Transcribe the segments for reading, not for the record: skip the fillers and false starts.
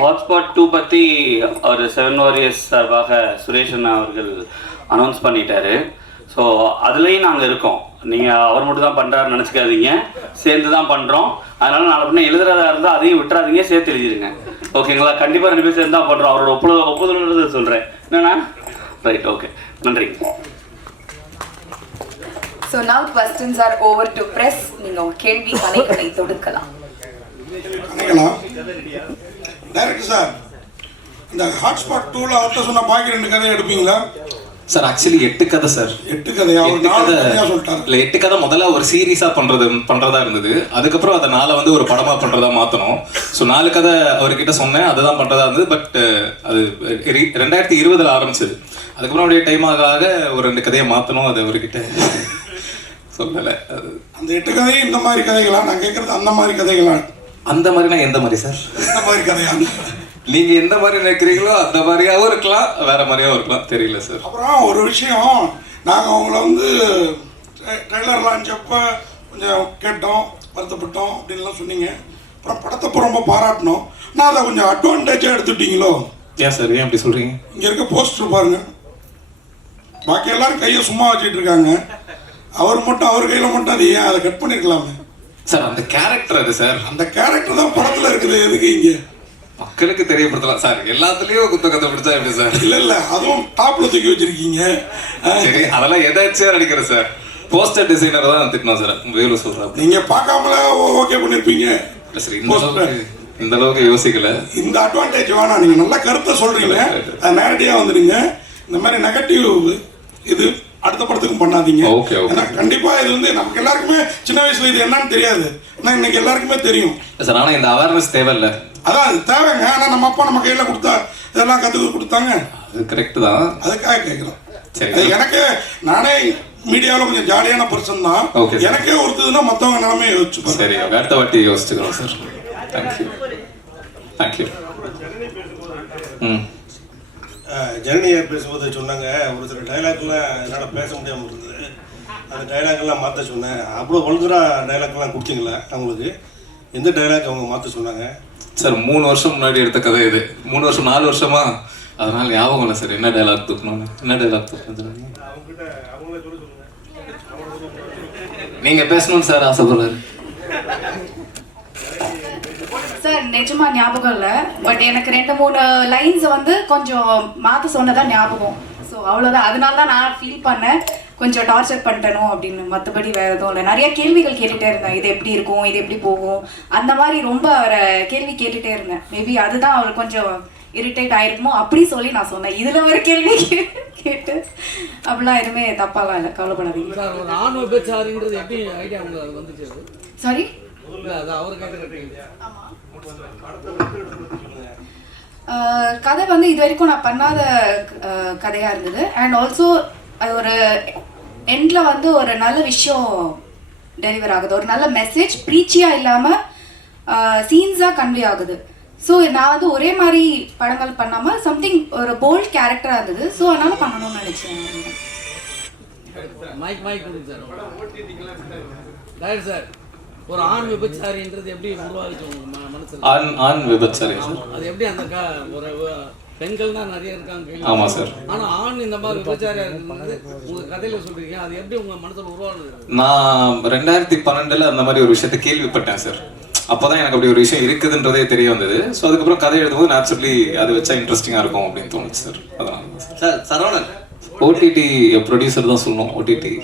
Hotspot 2 பற்றி ஒரு 7 warriors சார்பாக சுரேஷ் அண்ணா அவர்கள் அனௌன்ஸ் பண்ணிட்டாரு. ஸோ அதுலேயும் நாங்கள் இருக்கோம். நீங்கள் அவர் மட்டும் தான் பண்ணுறாருன்னு நினச்சிக்காதீங்க, சேர்ந்து தான் பண்ணுறோம். அதனால் நாளை பின்ன எழுதுறதா இருந்தால் அதையும் விட்டுறாதீங்க, சேர்த்து எழுதிடுங்க. ஓகேங்களா? கண்டிப்பாக 2 பேர் சேர்ந்து தான் பண்ணுறோம். அவரோட ஒப்புதல் சொல்கிறேன். என்னண்ணா? ரைட், ஓகே, நன்றி. So now questions are over to press. நீங்கள் கேள்வி கணைகளை தொடுக்கலாம். டைரக்டர் சார், இந்த ஹாட்ஸ்பாட் 2ல அவர்கிட்ட சொன்ன பாக்கி 2 கதை எடுப்பீங்களா சார்? ஆக்சுவலி 8 கதை சார். 8 கதையா? அவர் 4 கதையா சொல்லிட்டாரு. இல்லை, 8 கதை முதல்ல ஒரு சீரீஸா பண்றதா இருந்தது. அதுக்கப்புறம் அதை 4 வந்து ஒரு படமா பண்றதா மாத்தணும். ஸோ 4 கதை அவர்கிட்ட சொன்னேன், அதுதான் பண்றதா இருந்தது. பட் அது 2020 ஆரம்பிச்சது. அதுக்கப்புறம் அப்படியே டைம் ஆக ஒரு 2 கதையை மாத்தணும். அது அவர்கிட்ட சொல்லலை. அது அந்த 8 கதையும் இந்த மாதிரி கதைகளா? நான் கேட்கறது அந்த மாதிரி கதைகளா? அந்த மாதிரினா எந்த மாதிரி சார்? இந்த மாதிரி கதையா? நீங்க எந்த மாதிரி நினைக்கிறீங்களோ அந்த மாதிரியாவும் இருக்கலாம், வேற மாதிரியாவும் இருக்கலாம், தெரியல சார். அப்புறம் ஒரு விஷயம், நாங்கள் அவங்கள வந்து ட்ரெய்லர் லான்ச் அப்போ கொஞ்சம் கேட்டோம், வருத்தப்பட்டோம் அப்படின்லாம் சொன்னீங்க. அப்புறம் படத்தை ரொம்ப பாராட்டினோம். நான் அதை கொஞ்சம் அட்வான்டேஜாக எடுத்துட்டீங்களோ? ஏன் சார், ஏன் அப்படி சொல்றீங்க? இங்கே இருக்க போஸ்டர் பாருங்க, பாக்கி எல்லாரும் கையை சும்மா வச்சுட்டு இருக்காங்க. அவர் கையில் மட்டும் அது ஏன் அதை கட் பண்ணிருக்கலாமே சார்? அந்த கேரக்டர் அது சார். அந்த கேரக்டர் தான் படத்தில் இருக்குது. எதுக்கு இங்கே மக்களுக்கு தெரியப்படுத்தலாம் சார். எல்லாத்துலயும் கதை பிடிச்சா எப்படி சார்? இல்ல அதுவும் டாப்ல தூக்கி வச்சிருக்கீங்க. சரி, அதெல்லாம் எதாச்சும் அடிக்கிறேன் சார். போஸ்டர் டிசைனர் தான் திட்டணும் சார். வேலு சொல்றேன், நீங்க பார்க்காமல ஓகே பண்ணிருப்பீங்க. சரி, இந்த அளவுக்கு யோசிக்கல. இந்த அட்வான்டேஜ் வேணாம். நீங்க நல்ல கருத்தை சொல்றீங்க, நேரடியா வந்துடுங்க. இந்த மாதிரி நெகட்டிவ் இது அடுத்த படத்துக்கும் பண்ணாதீங்க. கண்டிப்பா இது வந்து நமக்கு எல்லாருக்குமே சின்ன வயசுல இது என்னன்னு தெரியாது, ஆனா இன்னைக்கு எல்லாருக்குமே தெரியும் சார். ஆனா இந்த அவேர்னஸ் தேவையில்ல. அதான் அது தேவைங்க. ஆனா நம்ம அப்பா நம்ம கையில கொடுத்தா இதெல்லாம் கத்துக்க கொடுத்தாங்க. அது கரெக்ட் தான். அதுக்காக கேட்கிறோம். எனக்கு நானே மீடியாவில் கொஞ்சம் ஜாலியான பர்சன் தான். எனக்கே ஒருத்ததுன்னா மற்றவங்க நிலைமை யோசிச்சு. சரி, அடுத்த வாட்டி யோசிச்சுக்கிறோம் சார். தேங்க்யூ. தேங்க்யூ. ஜனனியை பேசும்போது சொன்னாங்க, ஒரு சில டைலாக்லாம் என்னால் பேச முடியாமல் இருந்தது. அந்த டைலாக்லாம் மாற்ற சொன்னேன். அவ்வளோ வல்கராக டைலாக்லாம் கொடுத்தீங்களா அவங்களுக்கு? எந்த டைலாக் அவங்க மாற்ற சொன்னாங்க சார்? 3 வருஷம் முன்னாடி எடுத்த கதை இது. 3 வருஷம் 4 வருஷமா, அதனால ஞாபகம் இல்லை சார். என்ன டைலாக் தூக்கணும்னு? என்ன டைலாக் தூக்கணும்? நீங்க பேசணும்னு சார் ஆசைப்படுறாரு சார். நிஜமா ஞாபகம் இல்லை, பட் எனக்கு 2-3 லைன்ஸ் வந்து கொஞ்சம் மாற்ற சொன்னதான் ஞாபகம். ஸோ அவ்வளோதான். அதனால தான் நான் ஃபீல் பண்ணேன் கொஞ்சம் டார்ச்சர் பண்ணிட்டணும் அப்படின்னு. மற்றபடி வேறு எதுவும் இல்லை. நிறைய கேள்விகள் கேட்டுகிட்டே இருந்தேன். இது எப்படி இருக்கும், இது எப்படி போகும், அந்த மாதிரி ரொம்ப அவரை கேள்வி கேட்டுகிட்டே இருந்தேன். மேபி அதுதான் அவர் கொஞ்சம் இரிட்டேட் ஆயிருக்குமோ அப்படி சொல்லி நான் சொன்னேன். இதில் ஒரு கேள்வி கேட்டு அப்படிலாம் எதுவுமே தப்பாலாம் இல்லை, கவலைப்படாதீங்க. சாரி, கதை வந்து இது வரைக்கும் நான் பண்ணாத கதையா இருந்தது. அண்ட் ஆல்சோ அது ஒரு எண்ட்ல வந்து ஒரு நல்ல விஷயம் டெலிவர் ஆகுது, ஒரு நல்ல மெசேஜ், ப்ரீச்சியா இல்லாம சீன்ஸா கன்வே ஆகுது. ஸோ நான் வந்து ஒரே மாதிரி படங்கள் பண்ணாம சம்திங் ஒரு போல்ட் கேரக்டரா இருந்தது. ஸோ அதனால பண்ணணும்னு நினைச்சேன். ஒரு ஆண் விபச்சாரின்றது எப்படி உருவாகுச்சு உங்க மனசுல? ஆண் விபச்சாரி அது எப்படி? அந்த ஒரு பெண்கள் தான் நிறைய இருக்காங்க. ஆமா சார். ஆனா ஆண் இந்த மாதிரி விபச்சாரியா இருக்கும்போது உங்க கதையில சொல்றீங்க, அது எப்படி உங்க மனசுல உருவானது? நான் 2012 அந்த மாதிரி ஒரு விஷயத்தை கேள்விப்பட்டேன் சார். அப்போதான் எனக்கு அப்படி ஒரு விஷயம் இருக்குதுன்றதே தெரிய வந்தது. ஸோ அதுக்கப்புறம் கதை எழுதும்போது நேச்சுரலி அது வச்சா இன்ட்ரெஸ்டிங்காக இருக்கும் அப்படின்னு தோணுச்சு சார். அதனால சார் சரவணன் ஓடிடி ப்ரொடியூசர் தான் சொல்லணும். ஓடிடி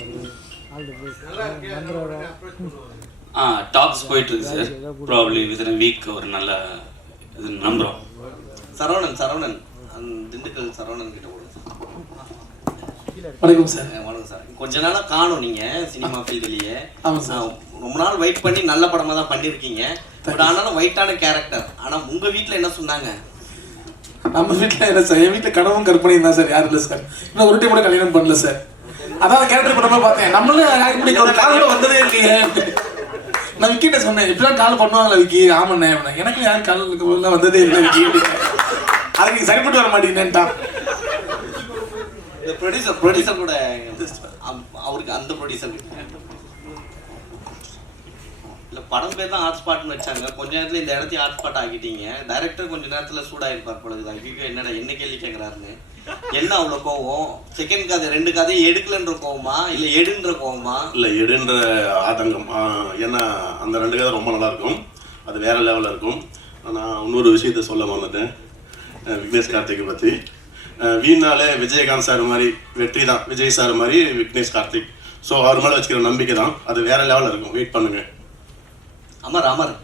டாக்ஸ் போயிட்டு இருக்கு sir. Probably within a week ஒரு நல்ல இது நம்புறோம். சரவணன் திண்டுக்கல் சரவணன் கிட்ட வணக்கம் சார். வணக்கம் சார். கொஞ்ச நாளாக காணும் நீங்கள் சினிமா ஃபீல்ட்லேயே. ரொம்ப நாள் வெயிட் பண்ணி நல்ல படமாக தான் பண்ணியிருக்கீங்க. பட் ஆனாலும் வெயிட்டான கேரக்டர். ஆனால் உங்கள் வீட்டில் என்ன சொன்னாங்க? நம்ம வீட்டில் என்ன சார், என் வீட்டில் கனவும் கற்பனையும் தான் சார். யாரும் இல்லை சார். இன்னும் ஒரு டைம் கூட கல்யாணம் பண்ணல சார். அதான் கேரக்டர் படமா பார்த்தேன். நம்மளும் ஒரு கால் கூட வந்ததே இல்லையே. நான் விக்கிட்ட சொன்னேன், இப்படிலாம் கால் பண்ணுவாங்களா விக்கி? ஆமாண்ணே. எனக்கு யாரும் கால் வந்ததே இல்லை விக்கி. அதுக்கு நீங்கள் சரிப்பட்டு வர மாட்டீங்கன்னுட்டான். ப்ரொடியூசர் கூட அவருக்கு அந்த ப்ரொடியூசர் இல்லை படம் பேர் தான் ஹாட்ஸ்பாட்னு வச்சாங்க, கொஞ்ச நேரத்தில் இந்த இடத்தையும் ஹாட்ஸ்பாட் ஆக்கிட்டீங்க. டைரக்டர் கொஞ்ச நேரத்தில் சூடாயிருப்பார் பொழுது, ஐயோ என்னடா என்ன கேள்வி கேட்குறாருன்னு. என்ன அவ்வளோ கோவம்? செகண்ட் கதை 2 கதையை எடுக்கலன்ற கோவமா இல்லை எடுன்ற கோவமா? இல்லை எடுன்ற ஆதங்கம். ஏன்னா அந்த 2 கதை ரொம்ப நல்லா இருக்கும், அது வேற லெவலில் இருக்கும். நான் இன்னொரு விஷயத்த சொல்ல மறந்துட்டேன் விக்னேஷ் கார்த்திகை பற்றி. வீணாலே விஜயகாந்த் சார் மாதிரி வெற்றி தான், விஜய் சார் மாதிரி விக்னேஷ் கார்த்திக். ஸோ அவர் மேலே வச்சுக்கிற நம்பிக்கை தான், அது வேற லெவலில் இருக்கும். வெயிட் பண்ணுங்க. அமர் அமர்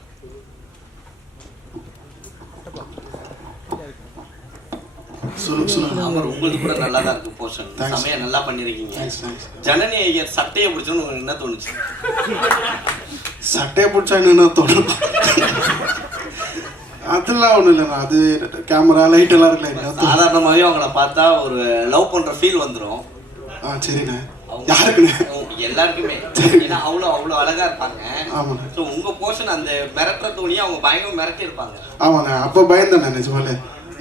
அமர் உங்களுக்கு கூட நல்லா தான் இருக்கு போர்ஷன், செமையா நல்லா பண்ணிருக்கீங்க. ஜனனி ஐயர் சட்டையை பிடிச்சோன்னு உங்களுக்கு என்ன தோணுச்சு? சட்டையை பிடிச்சா என்ன தோணும்? அதெல்லாம் ஒன்றும் இல்லைண்ணா, அது கேமரா லைட் எல்லாம் இருக்குல்ல. சாதாரணமாகவே அவங்கள பார்த்தா ஒரு லவ் பண்ற ஃபீல் வந்துடும். சரிண்ணே. யாருக்குண்ணே? எல்லாருக்குமே. ஏன்னா அவ்வளோ அழகா இருப்பாங்க. ஆமாண்ணே. ஸோ உங்க போர்ஷன் அந்த மிரட்டுற தோணியை அவங்க பயங்கர மிரட்டி இருப்பாங்க. ஆமாண்ணே. அப்போ பயந்தேண்ணே நிஜமாலே,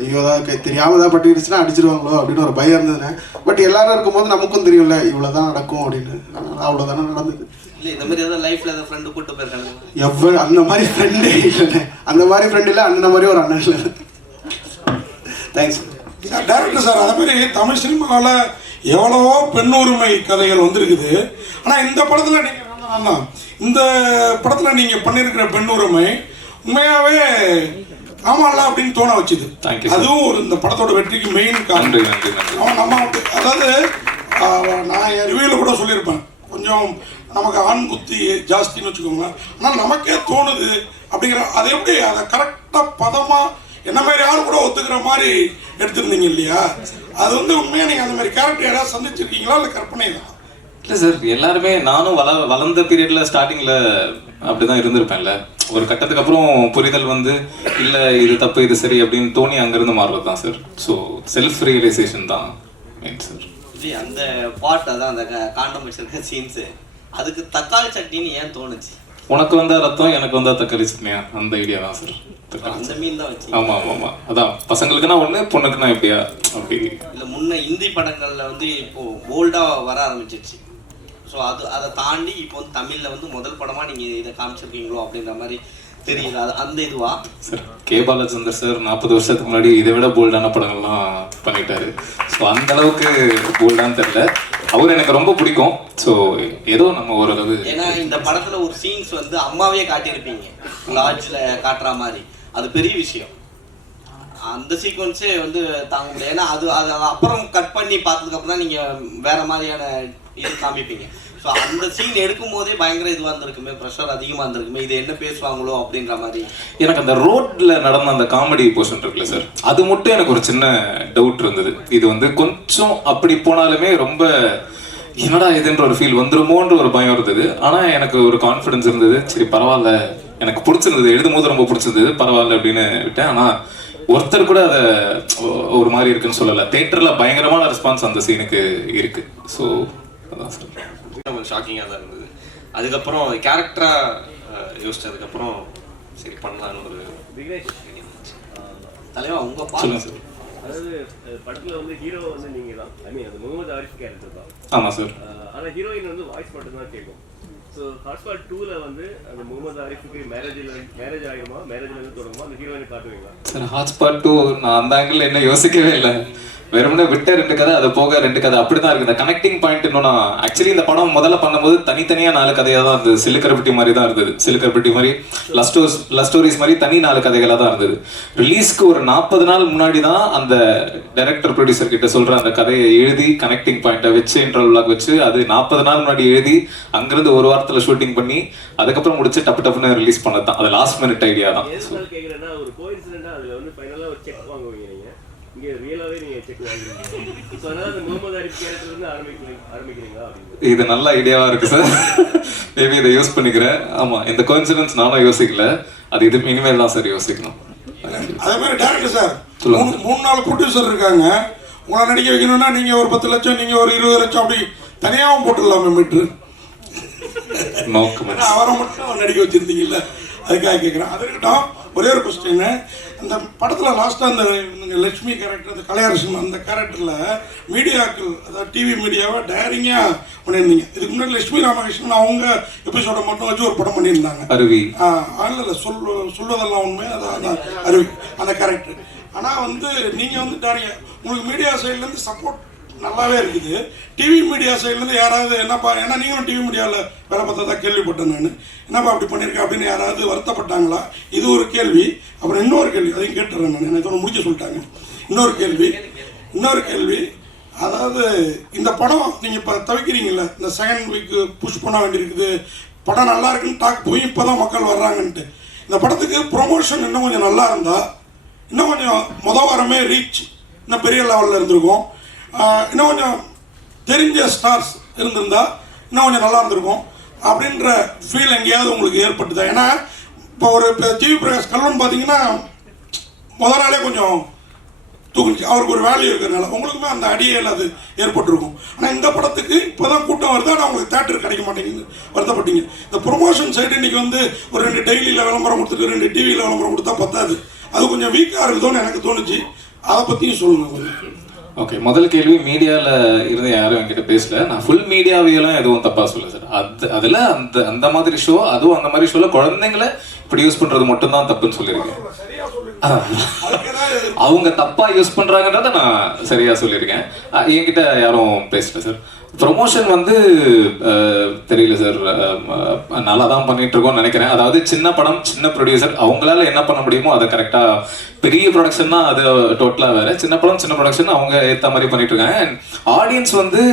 ஐயோ ஏதாவது தெரியாம ஏதாவது பட்டுக்கிடுச்சுன்னா அடிச்சிருவாங்களோ அப்படின்னு ஒரு பயம் இருந்ததுண்ணே. பட் எல்லாரும் இருக்கும்போது நமக்கும் தெரியும்ல இவ்வளோதான் நடக்கும் அப்படின்னு. அதனால அவ்வளோதானே நடந்தது. இல்லை இந்த மாதிரி ஏதாவது லைஃப்ல ஏதாவது ஃப்ரெண்டு கூப்பிட்டு போயிருக்காங்க? எவ்வளோ அந்த மாதிரி ஃப்ரெண்டே இல்லைண்ணே. அந்த மாதிரி ஃப்ரெண்ட் இல்லை, அந்த மாதிரி ஒரு அண்ணன் இல்லை. Thanks sir. டேரக்டர் சார், அதே மாதிரி தமிழ் சினிமாவில் எவ்வளவோ பெண் உரிமை கதைகள் வந்திருக்குது. ஆனால் இந்த படத்தில் நீங்கள் இந்த படத்தில் நீங்கள் பண்ணியிருக்கிற பெண் உரிமை உண்மையாகவே ஆமாம்ல அப்படின்னு தோண வச்சுது. அதுவும் ஒரு இந்த படத்தோட வெற்றிக்கு மெயின் காரணம். அவன் நம்ம அதாவது நான் என் ரிவ்யூவில் கூட சொல்லியிருப்பேன், கொஞ்சம் நமக்கு ஆண் புத்தி ஜாஸ்தின்னு வச்சுக்கோங்களேன். ஆனால் நமக்கே தோணுது அப்படிங்கிற, அது எப்படி அதை கரெக்டாக பதமாக என்ன மாதிரி யாரும் கூட ஒத்துக்கிற மாதிரி எடுத்துருந்தீங்க இல்லையா? அது வந்து உண்மையாக நீங்கள் அந்த மாதிரி கேரக்டர் யாராவது சந்திச்சிருக்கீங்களா இல்லை கற்பனை தான்? இல்லை சார், எல்லாருமே நானும் வளர்ந்த பீரியடில் ஸ்டார்டிங்கில் அப்படி தான் இருந்திருப்பேன்ல. ஒரு கட்டத்துக்கு அப்புறம் புரிதல் வந்து இல்லை இது தப்பு இது சரி அப்படின்னு தோணி அங்கேருந்து மாறுறது தான் சார். ஸோ செல்ஃப் ரியலைசேஷன் தான் மெயின் சார். அந்த பாட் அதான் அந்த காண்டம் வச்சிருக்க சீன்ஸு, அதுக்கு தக்காளி சட்னின்னு ஏன் தோணுச்சு? உனக்கு வந்தா ரத்தம் எனக்கு வந்தா தக்காளி சட்னியா, அந்த ஐடியா தான் சார். அந்த மீன் தான் வச்சு. ஆமா ஆமா ஆமா, அதான் பசங்களுக்குன்னா ஒண்ணு பொண்ணுக்குன்னா எப்படியா அப்படி. இல்லை முன்ன இந்தி படங்கள்ல வந்து இப்போ போல்டா வர ஆரம்பிச்சிருச்சு. ஸோ அதை தாண்டி இப்போ வந்து தமிழ்ல வந்து முதல் படமா நீங்க இதை காமிச்சிருக்கீங்களோ அப்படின்ற மாதிரி தெரியுது. அது அந்த இதுவா சார்? கே பாலச்சந்தர் சார் 40 வருஷத்துக்கு முன்னாடி இதை விட போல்டான படங்கள்லாம் பண்ணிட்டாரு. ஸோ அந்த அளவுக்கு போல்டான்னு தெரியல. அவர் எனக்கு ரொம்ப பிடிக்கும். ஸோ ஏதோ நம்ம ஓரளவு, ஏன்னா இந்த படத்துல ஒரு சீன்ஸ் வந்து அம்மாவே காட்டியிருப்பீங்க லாட்ஜ்ல காட்டுற மாதிரி, அது பெரிய விஷயம். அந்த சீக்வன்ஸே வந்து தாங்க முடியாது. ஏன்னா அது அப்புறம் கட் பண்ணி பார்த்ததுக்கு அப்புறம் தான் நீங்க வேற மாதிரியான இது காமிப்பீங்க. ஸோ அந்த சீன் எடுக்கும் போதே பயங்கர இதுவாக இருந்திருக்குமே, ப்ரெஷர் அதிகமாக இருந்திருக்குமே, இது என்ன பேசுவாங்களோ அப்படின்ற மாதிரி. எனக்கு அந்த ரோட்ல நடந்த அந்த காமெடி போர்ஷன் இருக்குல்ல சார், அது மட்டும் எனக்கு ஒரு சின்ன டவுட் இருந்தது. இது வந்து கொஞ்சம் அப்படி போனாலுமே ரொம்ப என்னடா இதுன்ற ஒரு ஃபீல் வந்துருமோன்ற ஒரு பயம் இருந்தது. ஆனால் எனக்கு ஒரு கான்ஃபிடன்ஸ் இருந்தது, சரி பரவாயில்ல, எனக்கு பிடிச்சிருந்தது, எழுதும் போது ரொம்ப பிடிச்சிருந்தது, பரவாயில்ல அப்படின்னு விட்டேன். ஆனால் ஒருத்தர் கூட அதை ஒரு மாதிரி இருக்குன்னு சொல்லலை. தேட்டரில் பயங்கரமான ரெஸ்பான்ஸ் அந்த சீனுக்கு இருக்கு. ஸோ அதான் சார் கொஞ்சம் ஷாக்கிங்காக தான் இருந்தது. அதுக்கப்புறம் கேரக்டராக யோசிச்சதுக்கப்புறம் சரி பண்ணலான்னு ஒரு தலைவா உங்க சொல்லுங்க சார். அதாவது படத்தில் வந்து ஹீரோ வந்து நீங்கள் தான், ஐ மீன் அது முகமது ஆரிஃப் கேரக்டர் தான். ஆமாம் சார். ஆனால் ஹீரோயின் வந்து வாய்ஸ் மட்டும் தான் கேட்கும். ஸோ ஹாட்ஸ்பாட் 2ல வந்து அந்த முகமது ஆரிஃபுக்கு மேரேஜ் ஆகிருமா, மேரேஜ்லேருந்து தொடங்குமா, அந்த ஹீரோயினை காட்டுவீங்களா சார்? ஹாட்ஸ்பாட் 2 நான் அந்த ஆங்கிள் என்ன யோசிக்கவே இல்லை. வெறுமனே விட்ட 2 கதை, அதை போக 2 கதை அப்படிதான் இருக்கு. இந்த கனெக்டிங் பாயிண்ட் இன்னும் ஆக்சுவலி இந்த படம் முதல்ல பண்ணும்போது தனித்தனியா 4 கதையாக தான் இருந்தது. சிலுக்கரப்பட்டி மாதிரி தான் இருந்தது. சிலுக்கரப்பட்டி மாதிரி லவ் ஸ்டோரிஸ் மாதிரி தனி 4 கதைகளாக தான் இருந்தது. ரிலீஸ்க்கு ஒரு 40 நாள் முன்னாடி தான் அந்த டைரக்டர் ப்ரொடியூசர் கிட்ட சொல்ற அந்த கதையை எழுதி கனெக்டிங் பாயிண்டை வச்சு இன்டர்வலாக வச்சு அது 40 நாள் முன்னாடி எழுதி அங்கிருந்து ஒரு வாரத்தில் ஷூட்டிங் பண்ணி அதுக்கப்புறம் முடிச்சு டப்புன்னு ரிலீஸ் பண்ணது தான். அது லாஸ்ட் மினிட் ஐடியா தான். கேட்குறேன்னா ஒரு கோயின்சிடென்ட்டாக அதில் வந்து ஃபைனலாக ஒரு செக் வாங்குவீங்க நீங்கள், இங்கே ரியலாகவே நீங்கள் செக் வாங்குவீங்க. ஸோ அதனால் அந்த முகமது ஆரிஃப் கேரக்டர்லேருந்து ஆரம்பிக்கிறீங்களா அப்படின்னு. இது நல்ல ஐடியாவா இருக்கு சார். மேபி இதை யூஸ் பண்ணிக்கிறேன். ஆமா, இந்த கோயின்சிடன்ஸ் நானும் யோசிக்கல. அது இது இனிமேல் தான் சார் யோசிக்கணும். அதே மாதிரி டேரக்டர் சார் 3-4 ப்ரொடியூசர் இருக்காங்க. உங்களை நடிக்க வைக்கணும்னா நீங்க ஒரு 10 லட்சம், நீங்க ஒரு 20 லட்சம் அப்படி தனியாகவும் போட்டுடலாமே மீட்ரு. அவரை மட்டும் நடிக்க வச்சிருந்தீங்கல்ல, அதுக்காக கேட்குறேன். அது இருக்கட்டும். ஒரே ஒரு கொஸ்டின், அந்த படத்தில் லாஸ்ட்டாக அந்த லட்சுமி கேரக்டர், அந்த கலையரசன் அந்த கேரக்டரில் மீடியாக்கள், அதாவது டிவி மீடியாவை டேரிங்காக பண்ணியிருந்தீங்க. இதுக்கு முன்னாடி லட்சுமி ராமகிருஷ்ணன் அவங்க எபிசோடை மட்டும் வச்சு ஒரு படம் பண்ணியிருந்தாங்க, அருவி. இல்லை சொல்வதெல்லாம் உண்மை, அதான் அருவி அந்த கேரக்டர். ஆனால் வந்து நீங்கள் வந்து டேரிங்க, உங்களுக்கு மீடியா சைட்லேருந்து சப்போர்ட் நல்லாவே இருக்குது. டிவி மீடியா சைட்லேருந்து யாராவது என்னப்பா, ஏன்னா நீங்களும் டிவி மீடியாவில் வேலை பார்த்ததா கேள்விப்பட்டேன் நான், என்னப்பா அப்படி பண்ணியிருக்கேன் அப்படின்னு யாராவது வருத்தப்பட்டாங்களா? இது ஒரு கேள்வி. அப்புறம் இன்னொரு கேள்வி, அதையும் கேட்டுறேன் நான், எனக்கு முடிக்க சொல்லிட்டாங்க. இன்னொரு கேள்வி, அதாவது இந்த படம் நீங்கள் இப்போ தவிக்கிறீங்கள, இந்த செகண்ட் வீக்கு புஷ் பண்ண வேண்டியிருக்குது, படம் நல்லா இருக்குன்னு டாக் போய் இப்போ தான் மக்கள் வர்றாங்கன்ட்டு. இந்த படத்துக்கு ப்ரொமோஷன் இன்னும் கொஞ்சம் நல்லா இருந்தால், இன்னும் கொஞ்சம் வாரமே ரீச் இன்னும் பெரிய லெவலில் இருந்திருக்கும். இன்னும் கொஞ்சம் தெரிஞ்ச ஸ்டார்ஸ் இருந்திருந்தா இன்னும் கொஞ்சம் நல்லா இருந்திருக்கும் அப்படின்ற ஃபீல் எங்கேயாவது உங்களுக்கு ஏற்பட்டுதா? ஏன்னா இப்போ ஒரு டிவி பிரகாஷ் கல்வன் பார்த்தீங்கன்னா நாளே கொஞ்சம் தூக்குச்சு, அவருக்கு ஒரு வேல்யூ இருக்கிறதுனால உங்களுக்குமே அந்த அடியில் அது ஏற்பட்டிருக்கும். ஆனால் இந்த படத்துக்கு இப்போ தான் கூட்டம் வருது, ஆனால் உங்களுக்கு தேட்டர் கிடைக்க மாட்டேங்குது, வருத்தப்பட்டீங்க. இந்த ப்ரொமோஷன் சைடு இன்றைக்கி வந்து ஒரு 2 டெய்லியில் விளம்பரம் கொடுத்துட்டு 2 டிவியில் விளம்பரம் கொடுத்தா பத்தாது, அது கொஞ்சம் வீக்காக இருக்குதோன்னு எனக்கு தோணுச்சு. அதை பற்றியும் சொல்லுங்கள் கொஞ்சம். ஓகே, முதல் கேள்வி, மீடியாவில் இருந்து யாரும் என்கிட்ட பேசல. நான் ஃபுல் மீடியாவையெல்லாம் எதுவும் தப்பாக சொல்ல சார். அதில் அந்த மாதிரி ஷோ, அதுவும் அந்த மாதிரி ஷோவில் குழந்தைங்களை இப்படி யூஸ் பண்ணுறது மட்டும்தான் தப்புன்னு சொல்லியிருக்கேன். அவங்க தப்பா யூஸ் பண்றாங்கன்றத நான் சரியா சொல்லியிருக்கேன். என்கிட்ட யாரும் பேசல சார். ப்ரொமோஷன் வந்து தெரியல சார், நல்லா தான் பண்ணிட்டு இருக்கோம்னு நினைக்கிறேன். அதாவது சின்ன படம், சின்ன ப்ரொடியூசர், அவங்களால என்ன பண்ண முடியுமோ அதை கரெக்டா, பெரிய ப்ரொடக்ஷன்னா அது டோட்டலா வேற, சின்ன படம் சின்ன ப்ரொடக்ஷன் அவங்க ஏற்ற மாதிரி பண்ணிட்டு இருக்காங்க. ஆடியன்ஸ் வந்து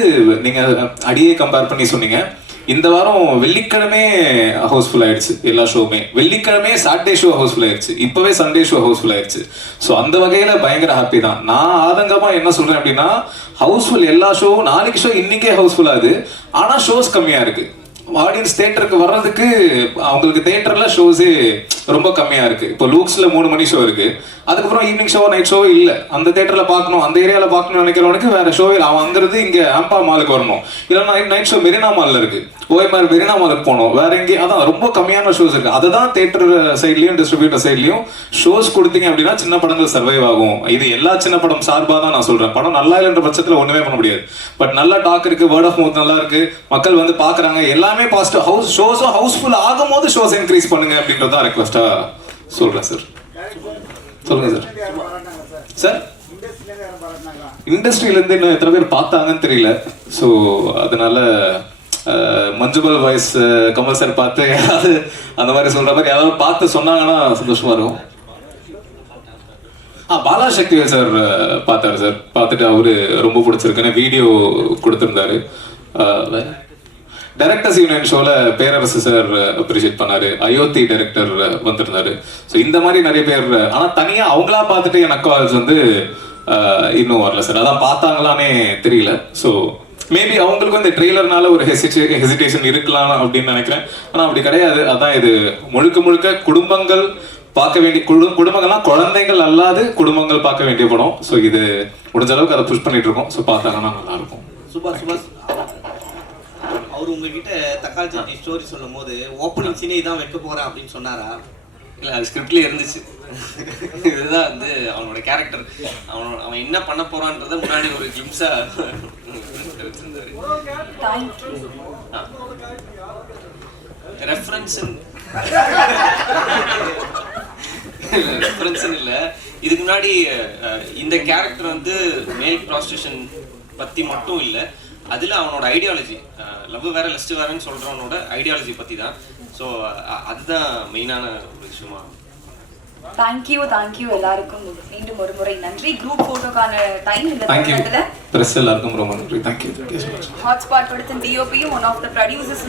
நீங்க அடியே கம்பேர் பண்ணி சொன்னீங்க, இந்த வாரம் வெள்ளிக்கிழமை ஹவுஸ்ஃபுல் ஆயிடுச்சு எல்லா ஷோவுமே. வெள்ளிக்கிழமை சாட்டர்டே ஷோ ஹவுஸ்ஃபுல் ஆயிடுச்சு, இப்பவே சண்டே ஷோ ஹவுஸ்ஃபுல் ஆயிடுச்சு. ஸோ அந்த வகையில பயங்கர ஹாப்பி தான். நான் ஆதங்கமா என்ன சொல்றேன் அப்படின்னா, ஹவுஸ்ஃபுல் எல்லா ஷோவும், நாளைக்கு ஷோ இன்னைக்கே ஹவுஸ்ஃபுல் ஆகுது, ஆனா ஷோஸ் கம்மியா இருக்கு. ஆடியன்ஸ் தியேட்டருக்கு வர்றதுக்கு அவங்களுக்கு தியேட்டர்ல ஷோஸே ரொம்ப கம்மியா இருக்கு. இப்போ லூக்ஸ்ல 3 மணி ஷோ இருக்கு, அதுக்கப்புறம் ஈவினிங் ஷோ நைட் ஷோ இல்ல. அந்த தியேட்டர்ல பார்க்கணும், அந்த ஏரியால பார்க்கணும்னு நினைக்கிறவனுக்கு வேற ஷோவே அவன் அங்கிருந்து இங்க ஆம்பா மாலுக்கு வரணும், இல்லைன்னா நைட் ஷோ மெரினா மால்ல இருக்கு, ஓஎம்ஆர் மெரினா மாலுக்கு போகணும், வேற எங்கேயும். அதான் ரொம்ப கம்மியான ஷோஸ் இருக்கு. அதுதான் தியேட்டர் சைட்லயும் டிஸ்ட்ரிபியூட்டர் சைட்லயும் ஷோஸ் கொடுத்தீங்க அப்படின்னா சின்ன படங்கள் சர்வைவ் ஆகும். இது எல்லா சின்ன படம் சார்பா தான் நான் சொல்றேன். படம் நல்லா இல்லைன்ற பட்சத்துல ஒண்ணுமே பண்ண முடியாது. பட் நல்ல டாக் இருக்கு, வேர்ட் ஆஃப் மவுத் நல்லா இருக்கு, மக்கள் வந்து பாக்குறாங்க, எல்லாமே பாசிட்டிவ். ஷோஸும் ஹவுஸ்ஃபுல் ஆகும் போது ஷோஸ் இன்க்ரீஸ் பண்ணுங்க அப்படின்றதான் ரெக்வஸ்டா சொல்றேன் சார். சொல்லுங்க சார். சார், இண்டஸ்ட்ரியில இருந்து இன்னும் எத்தனை பேர் பார்த்தாங்கன்னு தெரியல. ஸோ அதனால மஞ்சுபல் வாய்ஸ் கமல் சார் பார்த்து யாராவது அந்த மாதிரி சொல்ற மாதிரி யாராவது பார்த்து சொன்னாங்கன்னா சந்தோஷமா இருக்கும். பாலாசக்திவேல் சார் பார்த்தாரு சார். பார்த்துட்டு அவரு ரொம்ப பிடிச்சிருக்குன்னு வீடியோ கொடுத்திருந்தாரு. டைரக்டர்ஸ் யூனியன் ஷோல பேரரசு சார் அப்ரிஷியேட் பண்ணாரு, அயோத்தி டைரக்டர் வந்திருந்தாரு. ஸோ இந்த மாதிரி நிறைய பேர், ஆனா தனியா அவங்களா பார்த்துட்டு எனக்கு கால்ஸ் வந்து இன்னும் வரல சார். அதான் பார்த்தாங்களானே தெரியல. ஸோ மேபி அவங்களுக்கு வந்து ட்ரெய்லர்னால ஒரு ஹெசிடேஷன் இருக்கலாம் அப்படின்னு நினைக்கிறேன். ஆனா அப்படி கிடையாது. அதான் இது முழுக்க முழுக்க குடும்பங்கள் பார்க்க வேண்டிய, குடும்பங்கள்லாம் குழந்தைகள் அல்லாது குடும்பங்கள் பார்க்க வேண்டிய படம். ஸோ இது முடிஞ்ச அளவுக்கு அதை புஷ் பண்ணிட்டு இருக்கோம். ஸோ பார்த்தாங்கன்னா நல்லா இருக்கும். சுபாஷ் அவர் உங்ககிட்ட தக்காளி சட்னி ஸ்டோரி சொல்லும் போது ஓப்பனிங் சீனே இதான் வைக்க போறேன் அப்படின்னு சொன்னாரா? இல்லை, அது ஸ்கிரிப்ட்லேயே இருந்துச்சு. இதுதான் வந்து அவனோட கேரக்டர், அவன் என்ன பண்ண போறான்றத முன்னாடி ஒரு கிளிம்ஸா வச்சிருந்தாரு. ரெஃபரன்ஸ் இல்லை, இதுக்கு முன்னாடி இந்த கேரக்டர் வந்து மேல் ப்ராஸ்டியூஷன் பற்றி மட்டும் இல்லை, அதில் அவனோட ஐடியாலஜி, லவ் வேற லஸ்ட் வேறன்னு சொல்கிறவனோட ஐடியாலஜி பற்றி தான். ஸோ அதுதான் மெயினான ஒரு விஷயமா. தேங்க்யூ எல்லாருக்கும் மீண்டும் ஒரு முறை நன்றி. குரூப் போட்டோக்கான டைம் இந்த தேங்க்யூ. பிரஸ் எல்லாருக்கும் ரொம்ப நன்றி. தேங்க்யூ. ஹாட்ஸ்பாட் படத்தின் டிஓபியும் ஒன் ஆஃப் த ப்ரொடியூசர்ஸ்